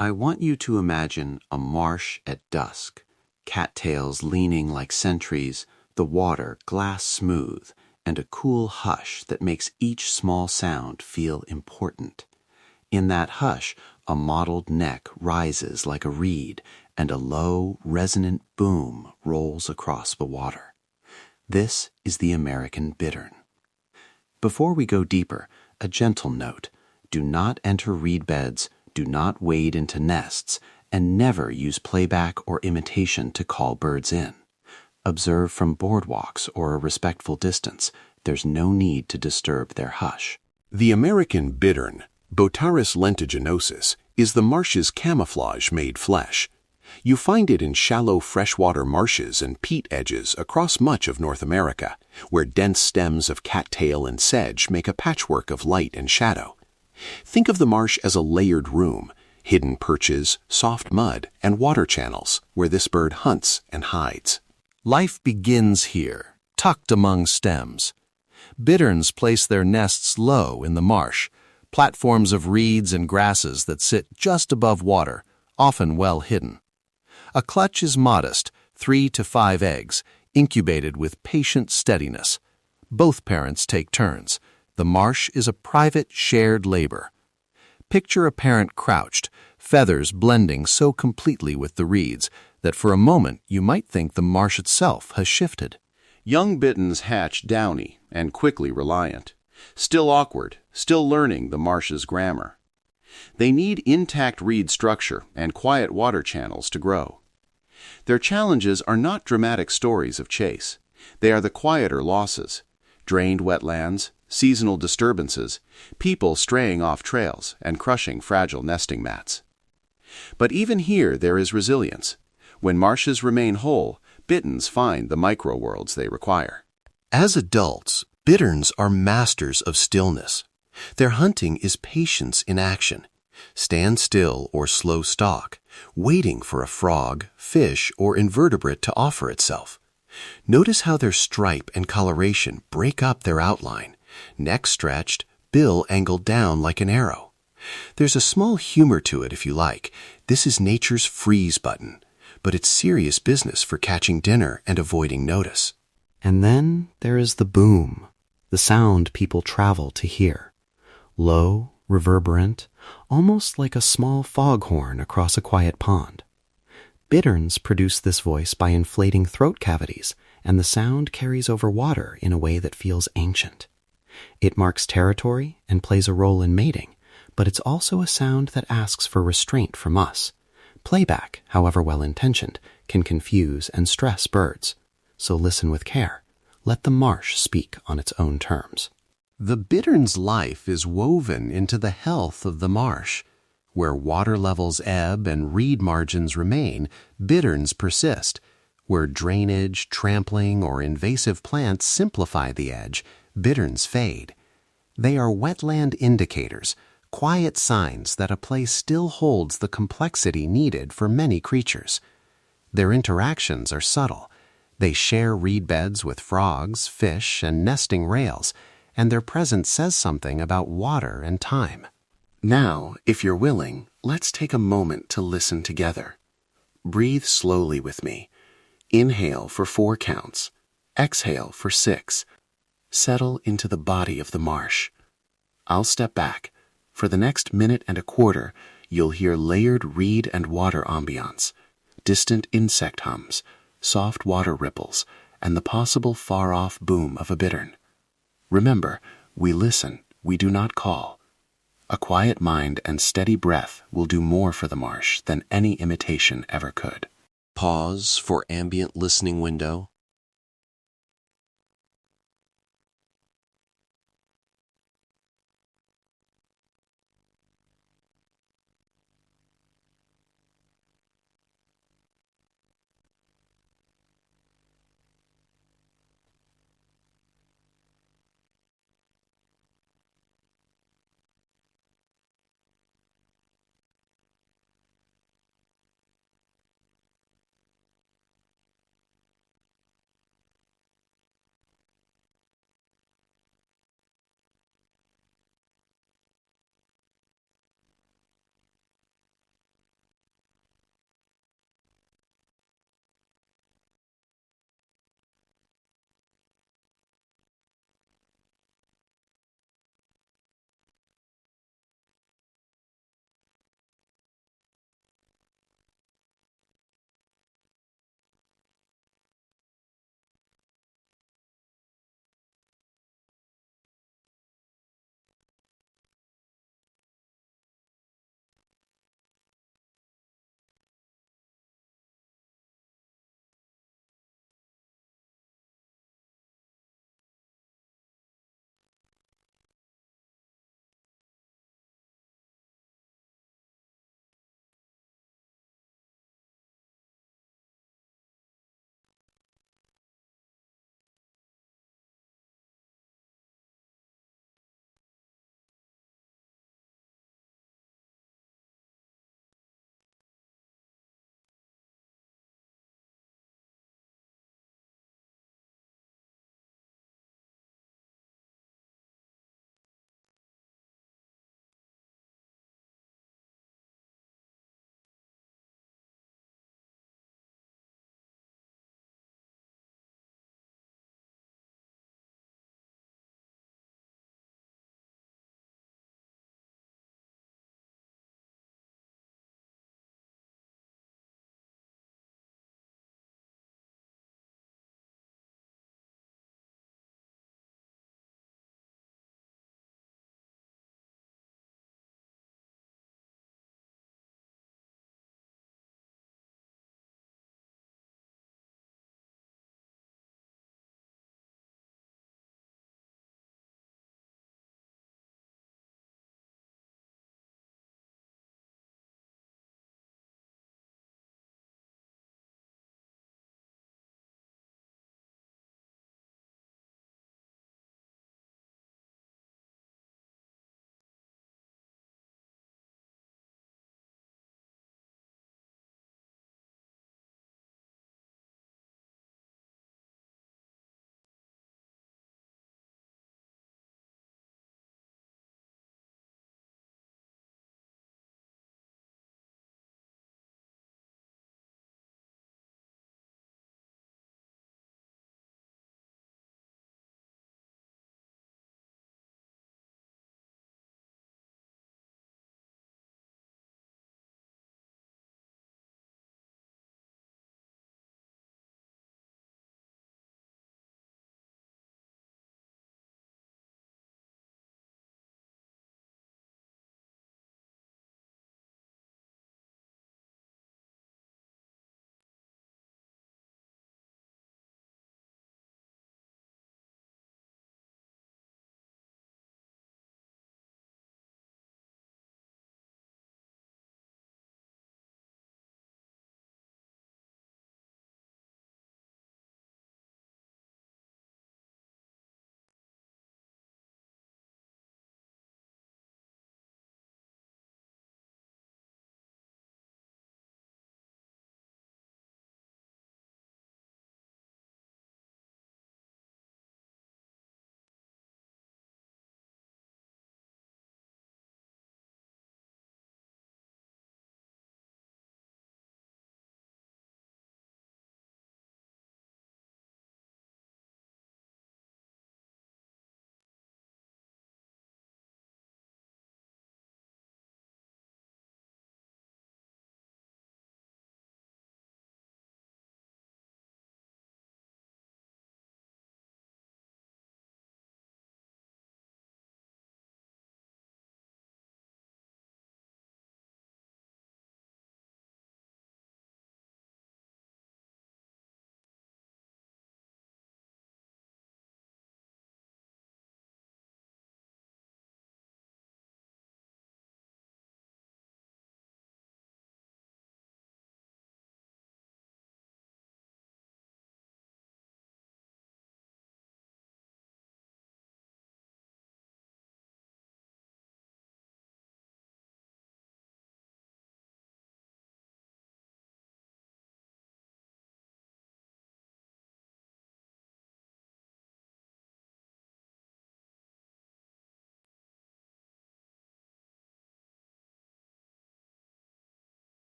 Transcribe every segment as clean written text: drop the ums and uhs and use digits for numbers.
I want you to imagine a marsh at dusk, cattails leaning like sentries, the water glass smooth, and a cool hush that makes each small sound feel important. In that hush, a mottled neck rises like a reed, and a low, resonant boom rolls across the water. This is the American bittern. Before we go deeper, a gentle note. Do not enter reed beds, do not wade into nests, and never use playback or imitation to call birds in. Observe from boardwalks or a respectful distance. There's no need to disturb their hush. The American bittern, Botaris lentiginosus, is the marsh's camouflage-made flesh. You find it in shallow freshwater marshes and peat edges across much of North America, where dense stems of cattail and sedge make a patchwork of light and shadow. Think of the marsh as a layered room, hidden perches, soft mud, and water channels where this bird hunts and hides. Life begins here, tucked among stems. Bitterns place their nests low in the marsh, platforms of reeds and grasses that sit just above water, often well hidden. A clutch is modest, 3 to 5 eggs, incubated with patient steadiness. Both parents take turns. The marsh is a private, shared labor. Picture a parent crouched, feathers blending so completely with the reeds that for a moment you might think the marsh itself has shifted. Young bitterns hatch downy and quickly reliant, still awkward, still learning the marsh's grammar. They need intact reed structure and quiet water channels to grow. Their challenges are not dramatic stories of chase. They are the quieter losses: drained wetlands, seasonal disturbances, people straying off trails and crushing fragile nesting mats. But even here there is resilience. When marshes remain whole, bitterns find the micro-worlds they require. As adults, bitterns are masters of stillness. Their hunting is patience in action. Stand still or slow stalk, waiting for a frog, fish, or invertebrate to offer itself. Notice how their stripe and coloration break up their outline. Neck stretched, bill angled down like an arrow. There's a small humor to it if you like. This is nature's freeze button, but it's serious business for catching dinner and avoiding notice. And then there is the boom, the sound people travel to hear. Low, reverberant, almost like a small foghorn across a quiet pond. Bitterns produce this voice by inflating throat cavities, and the sound carries over water in a way that feels ancient. It marks territory and plays a role in mating, but it's also a sound that asks for restraint from us. Playback, however well-intentioned, can confuse and stress birds. So listen with care. Let the marsh speak on its own terms. The bittern's life is woven into the health of the marsh. Where water levels ebb and reed margins remain, bitterns persist. Where drainage, trampling, or invasive plants simplify the edge, bitterns fade. They are wetland indicators, quiet signs that a place still holds the complexity needed for many creatures. Their interactions are subtle. They share reed beds with frogs, fish, and nesting rails, and their presence says something about water and time. Now, if you're willing, let's take a moment to listen together. Breathe slowly with me. Inhale for 4 counts. Exhale for 6. Settle into the body of the marsh. I'll step back. For the next minute and a quarter, you'll hear layered reed and water ambiance, distant insect hums, soft water ripples, and the possible far-off boom of a bittern. Remember, we listen, we do not call. A quiet mind and steady breath will do more for the marsh than any imitation ever could. Pause for ambient listening window.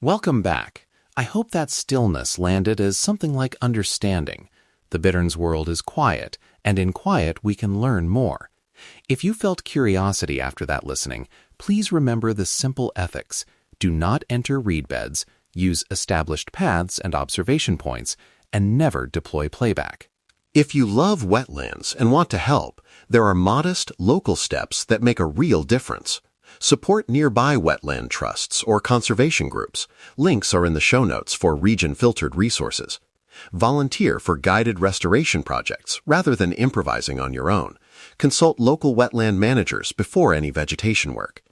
Welcome back. I hope that stillness landed as something like understanding. The Bitterns world is quiet, and in quiet we can learn more. If you felt curiosity after that listening, please remember the simple ethics. Do not enter reed beds, use established paths and observation points, and never deploy playback. If you love wetlands and want to help, there are modest, local steps that make a real difference. Support nearby wetland trusts or conservation groups. Links are in the show notes for region-filtered resources. Volunteer for guided restoration projects rather than improvising on your own. Consult local wetland managers before any vegetation work.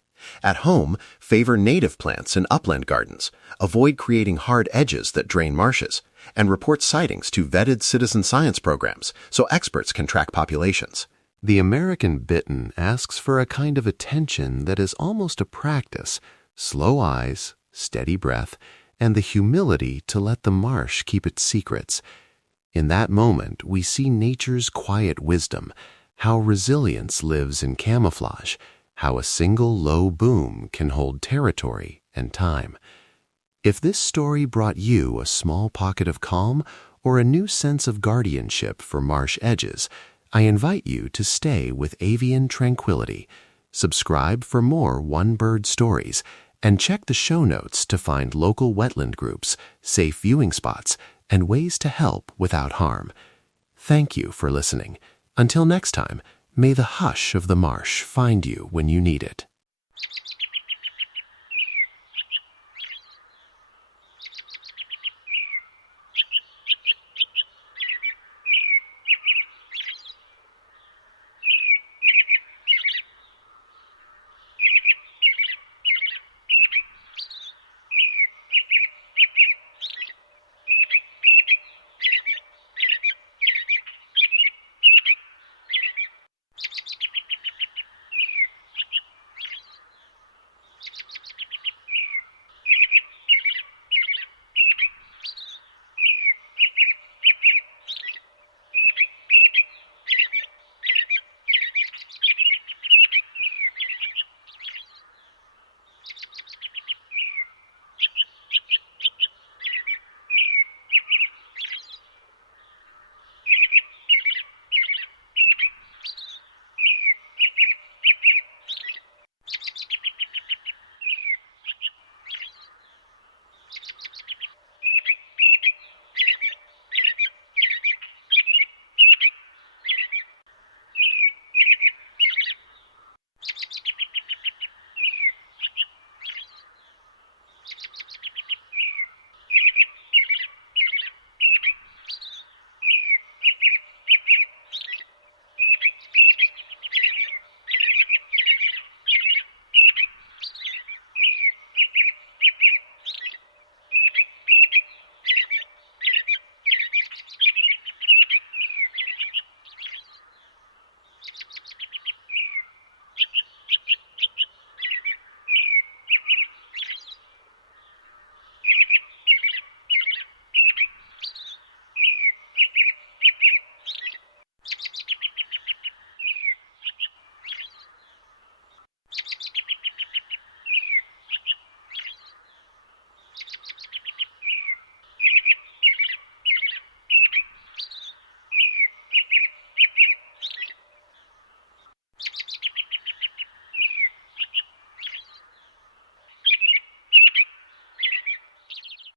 At home, favor native plants in upland gardens. Avoid creating hard edges that drain marshes. And report sightings to vetted citizen science programs so experts can track populations. The American bittern asks for a kind of attention that is almost a practice, slow eyes, steady breath, and the humility to let the marsh keep its secrets. In that moment, we see nature's quiet wisdom, how resilience lives in camouflage, how a single low boom can hold territory and time. If this story brought you a small pocket of calm or a new sense of guardianship for marsh edges, I invite you to stay with Avian Tranquility. Subscribe for more one-bird stories, and check the show notes to find local wetland groups, safe viewing spots, and ways to help without harm. Thank you for listening. Until next time, may the hush of the marsh find you when you need it.